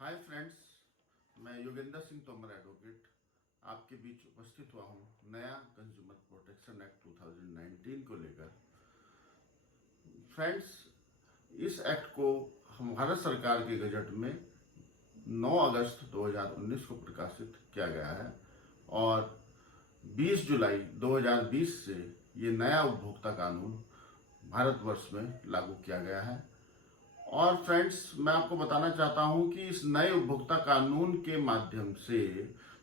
Hi friends, मैं Yogendra Singh Tomar advocate आपके बीच उपस्थित हुआ हूँ नया कंज्यूमर प्रोटेक्शन एक्ट 2019 को लेकर। फ्रेंड्स, इस एक्ट को हम भारत सरकार के गजट में 9 अगस्त 2019 को प्रकाशित किया गया है और 20 जुलाई 2020 से ये नया उपभोक्ता कानून भारतवर्ष में लागू किया गया है। और फ्रेंड्स, मैं आपको बताना चाहता हूं कि इस नए उपभोक्ता कानून के माध्यम से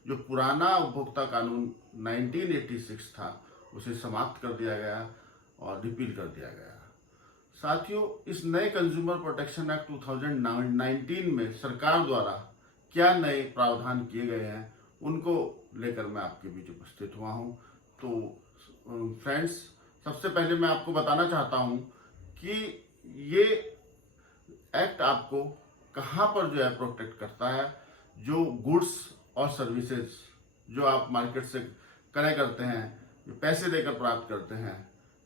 जो पुराना उपभोक्ता कानून 1986 था उसे समाप्त कर दिया गया और रिपील कर दिया गया। साथियों, इस नए कंज्यूमर प्रोटेक्शन एक्ट 2019 में सरकार द्वारा क्या नए प्रावधान किए गए हैं उनको लेकर मैं आपके बीच उपस्थित हुआ हूं। तो फ्रेंड्स, सबसे पहले मैं आपको बताना चाहता हूं कि ये एक्ट आपको कहां पर जो है प्रोटेक्ट करता है। जो गुड्स और सर्विसेज जो आप मार्केट से क्रय करते हैं, पैसे देकर प्राप्त करते हैं,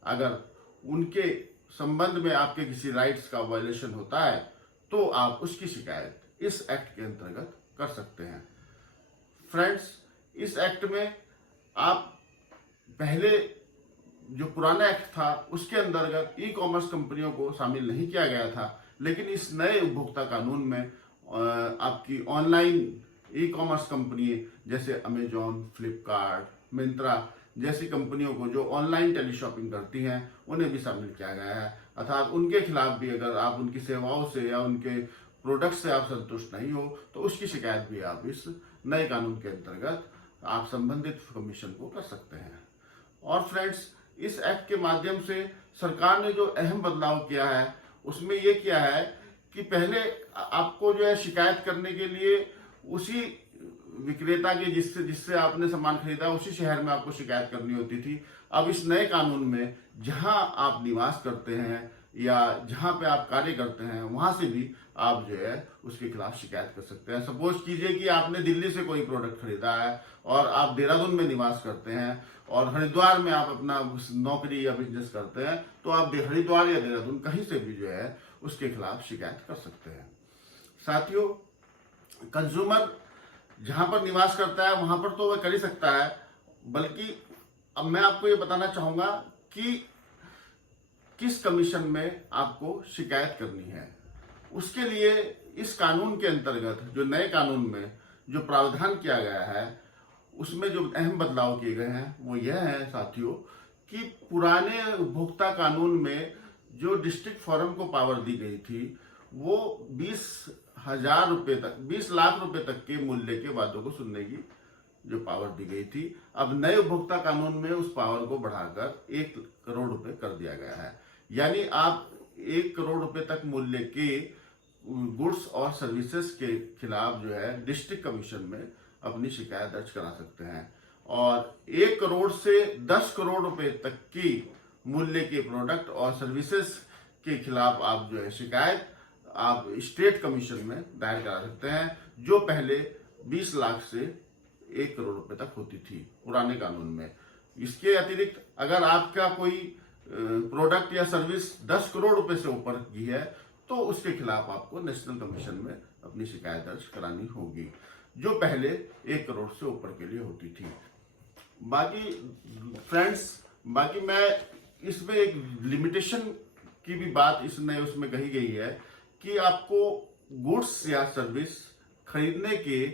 अगर उनके संबंध में आपके किसी राइट्स का वायलेशन होता है तो आप उसकी शिकायत इस एक्ट के अंतर्गत कर सकते हैं। फ्रेंड्स, इस एक्ट में आप पहले जो पुराना एक्ट था उसके अंतर्गत ई कॉमर्स कंपनियों को शामिल नहीं किया गया था, लेकिन इस नए उपभोक्ता कानून में आपकी ऑनलाइन ई कॉमर्स कंपनी जैसे अमेजॉन, फ्लिपकार्ट, मिंत्रा जैसी कंपनियों को जो ऑनलाइन टेली शॉपिंग करती हैं उन्हें भी शामिल किया गया है। अर्थात उनके खिलाफ भी अगर आप उनकी सेवाओं से या उनके प्रोडक्ट से आप संतुष्ट नहीं हो तो उसकी शिकायत भी आप इस नए कानून के अंतर्गत आप संबंधित कमीशन को कर सकते हैं। और फ्रेंड्स, इस एक्ट के माध्यम से सरकार ने जो अहम बदलाव किया है उसमें यह किया है कि पहले आपको जो है शिकायत करने के लिए उसी विक्रेता के जिससे आपने सामान खरीदा उसी शहर में आपको शिकायत करनी होती थी। अब इस नए कानून में जहां आप निवास करते हैं या जहां पे आप कार्य करते हैं वहां से भी आप जो है उसके खिलाफ शिकायत कर सकते हैं। सपोज कीजिए कि आपने दिल्ली से कोई प्रोडक्ट खरीदा है और आप देहरादून में निवास करते हैं और हरिद्वार में आप अपना नौकरी या बिजनेस करते हैं, तो आप हरिद्वार या देहरादून कहीं से भी जो है उसके खिलाफ शिकायत कर सकते हैं। साथियों, कंज्यूमर जहां पर निवास करता है वहां पर तो वह कर ही सकता है, बल्कि अब मैं आपको ये बताना चाहूंगा कि किस कमीशन में आपको शिकायत करनी है। उसके लिए इस कानून के अंतर्गत जो नए कानून में जो प्रावधान किया गया है उसमें जो अहम बदलाव किए गए हैं वो यह है साथियों कि पुराने उपभोक्ता कानून में जो डिस्ट्रिक्ट फोरम को पावर दी गई थी वो 20,000 रुपए तक, 20 लाख रुपए तक के मूल्य के वादों को सुनने की जो पावर दी गई थी, अब नए उपभोक्ता कानून में उस पावर को बढ़ाकर 1 करोड़ रुपए कर दिया गया है। यानी आप 1 करोड़ रुपए तक मूल्य के गुड्स और सर्विसेज के खिलाफ जो है डिस्ट्रिक्ट कमीशन में अपनी शिकायत दर्ज करा सकते हैं और 1 करोड़ से 10 करोड़ रुपए तक की मूल्य के प्रोडक्ट और सर्विसेज के खिलाफ आप जो है शिकायत आप स्टेट कमीशन में दायर करा सकते हैं, जो पहले 20 लाख से 1 करोड़ रुपए तक होती थी पुराने कानून में। इसके अतिरिक्त अगर आपका कोई प्रोडक्ट या सर्विस 10 करोड़ रुपए से ऊपर की है तो उसके खिलाफ आपको नेशनल कमीशन में अपनी शिकायत दर्ज करानी होगी, जो पहले 1 करोड़ से ऊपर के लिए होती थी। बाकी फ्रेंड्स, मैं इसमें एक लिमिटेशन की भी बात उसमें कही गई है कि आपको गुड्स या सर्विस खरीदने के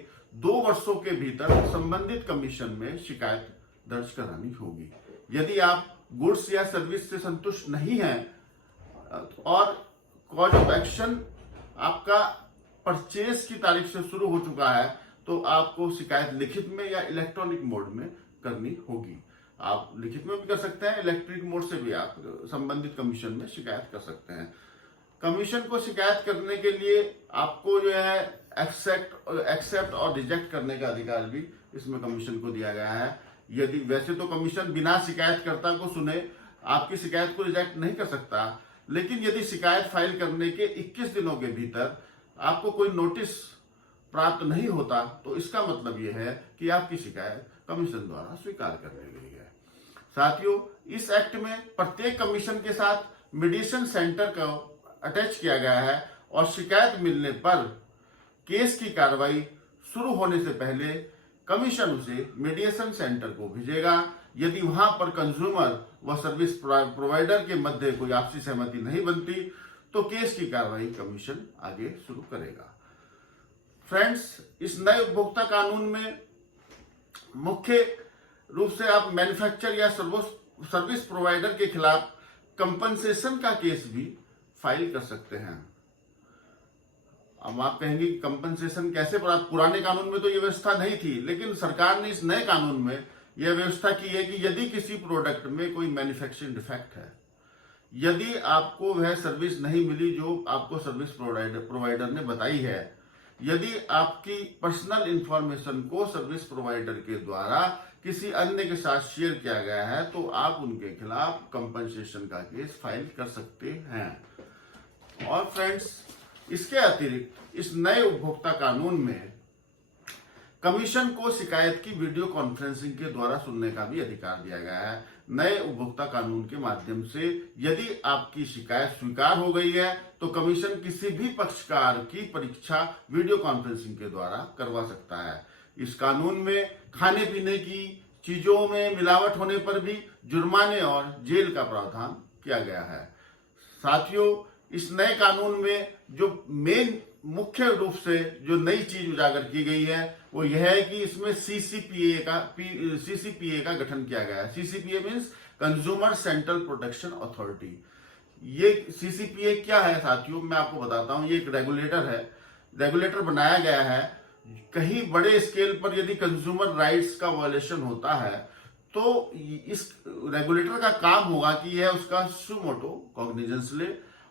2 वर्षों के भीतर संबंधित कमीशन में शिकायत दर्ज करानी होगी। यदि आप गुड्स या सर्विस से संतुष्ट नहीं हैं और कॉज ऑफ एक्शन आपका परचेज की तारीख से शुरू हो चुका है तो आपको शिकायत लिखित में या इलेक्ट्रॉनिक मोड में करनी होगी। आप लिखित में भी कर सकते हैं, इलेक्ट्रॉनिक मोड से भी आप संबंधित कमीशन में शिकायत कर सकते हैं। कमीशन को शिकायत करने के लिए आपको जो है एक्सेप्ट और रिजेक्ट करने का अधिकार भी इसमें कमीशन को दिया गया है। यदि वैसे तो कमीशन बिना शिकायतकर्ता को सुने आपकी शिकायत को रिजेक्ट नहीं कर सकता, लेकिन यदि शिकायत फाइल करने के 21 दिनों के भीतर आपको कोई नोटिस प्राप्त नहीं होता तो इसका मतलब यह है कि आपकी शिकायत कमीशन द्वारा स्वीकार कर ली गई है। साथियों, इस एक्ट में प्रत्येक कमीशन के साथ मीडिएशन सेंटर को अटैच किया गया है और शिकायत मिलने पर केस की कार्रवाई शुरू होने से पहले कमीशन उसे मीडिएशन सेंटर को भेजेगा। यदि वहां पर कंज्यूमर व सर्विस प्रोवाइडर के मध्य कोई आपसी सहमति नहीं बनती तो केस की कार्रवाई कमीशन आगे शुरू करेगा। फ्रेंड्स, इस नए उपभोक्ता कानून में मुख्य रूप से आप मैन्युफैक्चरर या सर्विस प्रोवाइडर के खिलाफ कंपनसेशन का केस भी फाइल कर सकते हैं। अब आप कहेंगे कि कंपनसेशन कैसे, पर पुराने कानून में तो ये व्यवस्था नहीं थी, लेकिन सरकार ने इस नए कानून में यह व्यवस्था की है कि यदि किसी प्रोडक्ट में कोई मैन्युफैक्चरिंग डिफेक्ट है, यदि आपको वह सर्विस नहीं मिली जो आपको सर्विस प्रोवाइडर ने बताई है, यदि आपकी पर्सनल इंफॉर्मेशन को सर्विस प्रोवाइडर के द्वारा किसी अन्य के साथ शेयर किया गया है, तो आप उनके खिलाफ कंपनसेशन का केस फाइल कर सकते हैं। और फ्रेंड्स, इसके अतिरिक्त इस नए उपभोक्ता कानून में कमीशन को शिकायत की वीडियो कॉन्फ्रेंसिंग के द्वारा सुनने का भी अधिकार दिया गया है। नए उपभोक्ता कानून के माध्यम से यदि आपकी शिकायत स्वीकार हो गई है तो कमीशन किसी भी पक्षकार की परीक्षा वीडियो कॉन्फ्रेंसिंग के द्वारा करवा सकता है। इस कानून में खाने पीने की चीजों में मिलावट होने पर भी जुर्माने और जेल का प्रावधान किया गया है। साथियों, इस नए कानून में जो मुख्य रूप से जो नई चीज उजागर की गई है वो यह है कि इसमें सीसीपीए का गठन किया गया है। CCPA means consumer central protection authority. ये सीसीपीए क्या है साथियों, मैं आपको बताता हूं। ये एक रेगुलेटर है, रेगुलेटर बनाया गया है। कहीं बड़े स्केल पर यदि कंज्यूमर राइट्स का वायलेशन होता है तो इस रेगुलेटर का काम होगा कि यह उसका सुमोटो कॉग्निजेंस ले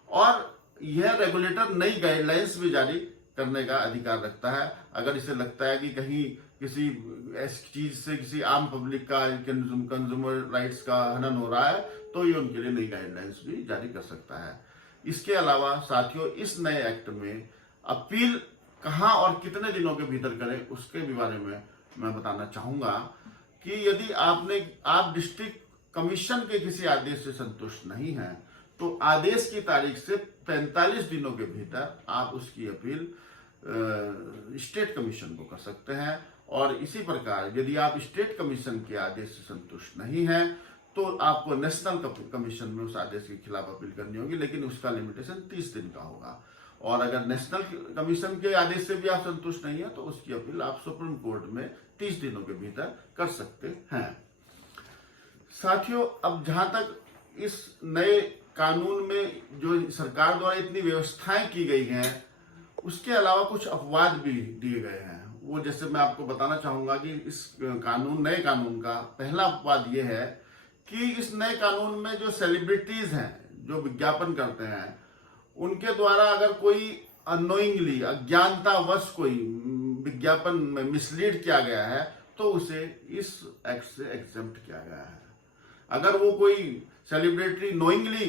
और यह रेगुलेटर नई गाइडलाइंस भी जारी करने का अधिकार रखता है। अगर इसे लगता है कि कहीं किसी ऐसी चीज से किसी आम पब्लिक का कंज्यूमर राइट्स का हनन हो रहा है तो ये उनके लिए नई गाइडलाइंस भी जारी कर सकता है। इसके अलावा साथियों, इस नए एक्ट में अपील कहां और कितने दिनों के भीतर करें उसके भी बारे में मैं बताना चाहूंगा कि यदि आप डिस्ट्रिक्ट कमीशन के किसी आदेश से संतुष्ट नहीं हैं तो आदेश की तारीख से 45 दिनों के भीतर आप उसकी अपील स्टेट कमीशन को कर सकते हैं। और इसी प्रकार यदि आप स्टेट कमीशन के आदेश से संतुष्ट नहीं हैं तो आपको नेशनल कमीशन में उस आदेश के खिलाफ अपील करनी होगी, लेकिन उसका लिमिटेशन 30 दिन का होगा। और अगर नेशनल कमीशन के आदेश से भी आप संतुष्ट नहीं है तो उसकी अपील आप सुप्रीम कोर्ट में 30 दिनों के भीतर कर सकते हैं। साथियों, अब जहां तक इस नए कानून में जो सरकार द्वारा इतनी व्यवस्थाएं की गई हैं उसके अलावा कुछ अपवाद भी दिए गए हैं। वो जैसे मैं आपको बताना चाहूंगा कि इस नए कानून का पहला अपवाद ये है कि इस नए कानून में जो सेलिब्रिटीज हैं जो विज्ञापन करते हैं उनके द्वारा अगर कोई अनोइंगली अज्ञानतावश कोई विज्ञापन में मिसलीड किया गया है तो उसे इस एक्ट से एग्जेम्प्ट किया गया है। अगर वो कोई सेलिब्रिटी नोइंगली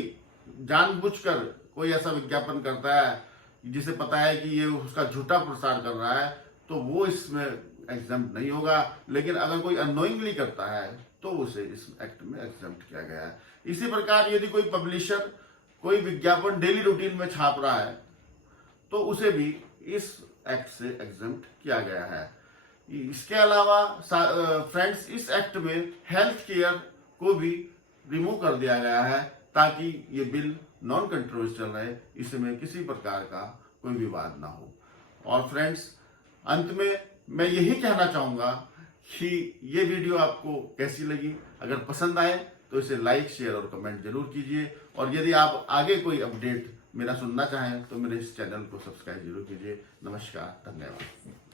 जानबूझकर कोई ऐसा विज्ञापन करता है जिसे पता है कि ये उसका झूठा प्रसार कर रहा है तो वो इसमें एग्जेम्प्ट नहीं होगा, लेकिन अगर कोई अनोइंगली करता है तो उसे इस एक्ट में एग्जेम्प्ट किया गया है। इसी प्रकार यदि कोई पब्लिशर कोई विज्ञापन डेली रूटीन में छाप रहा है तो उसे भी इस एक्ट से एग्जेम्प्ट किया गया है। इसके अलावा फ्रेंड्स, इस एक्ट में हेल्थ केयर को भी रिमूव कर दिया गया है ताकि ये बिल नॉन कंट्रोवर्शियल रहे, इसमें किसी प्रकार का कोई विवाद ना हो। और फ्रेंड्स, अंत में मैं यही कहना चाहूंगा कि ये वीडियो आपको कैसी लगी। अगर पसंद आए तो इसे लाइक, शेयर और कमेंट जरूर कीजिए। और यदि आप आगे कोई अपडेट मेरा सुनना चाहें तो मेरे इस चैनल को सब्सक्राइब जरूर कीजिए। नमस्कार, धन्यवाद।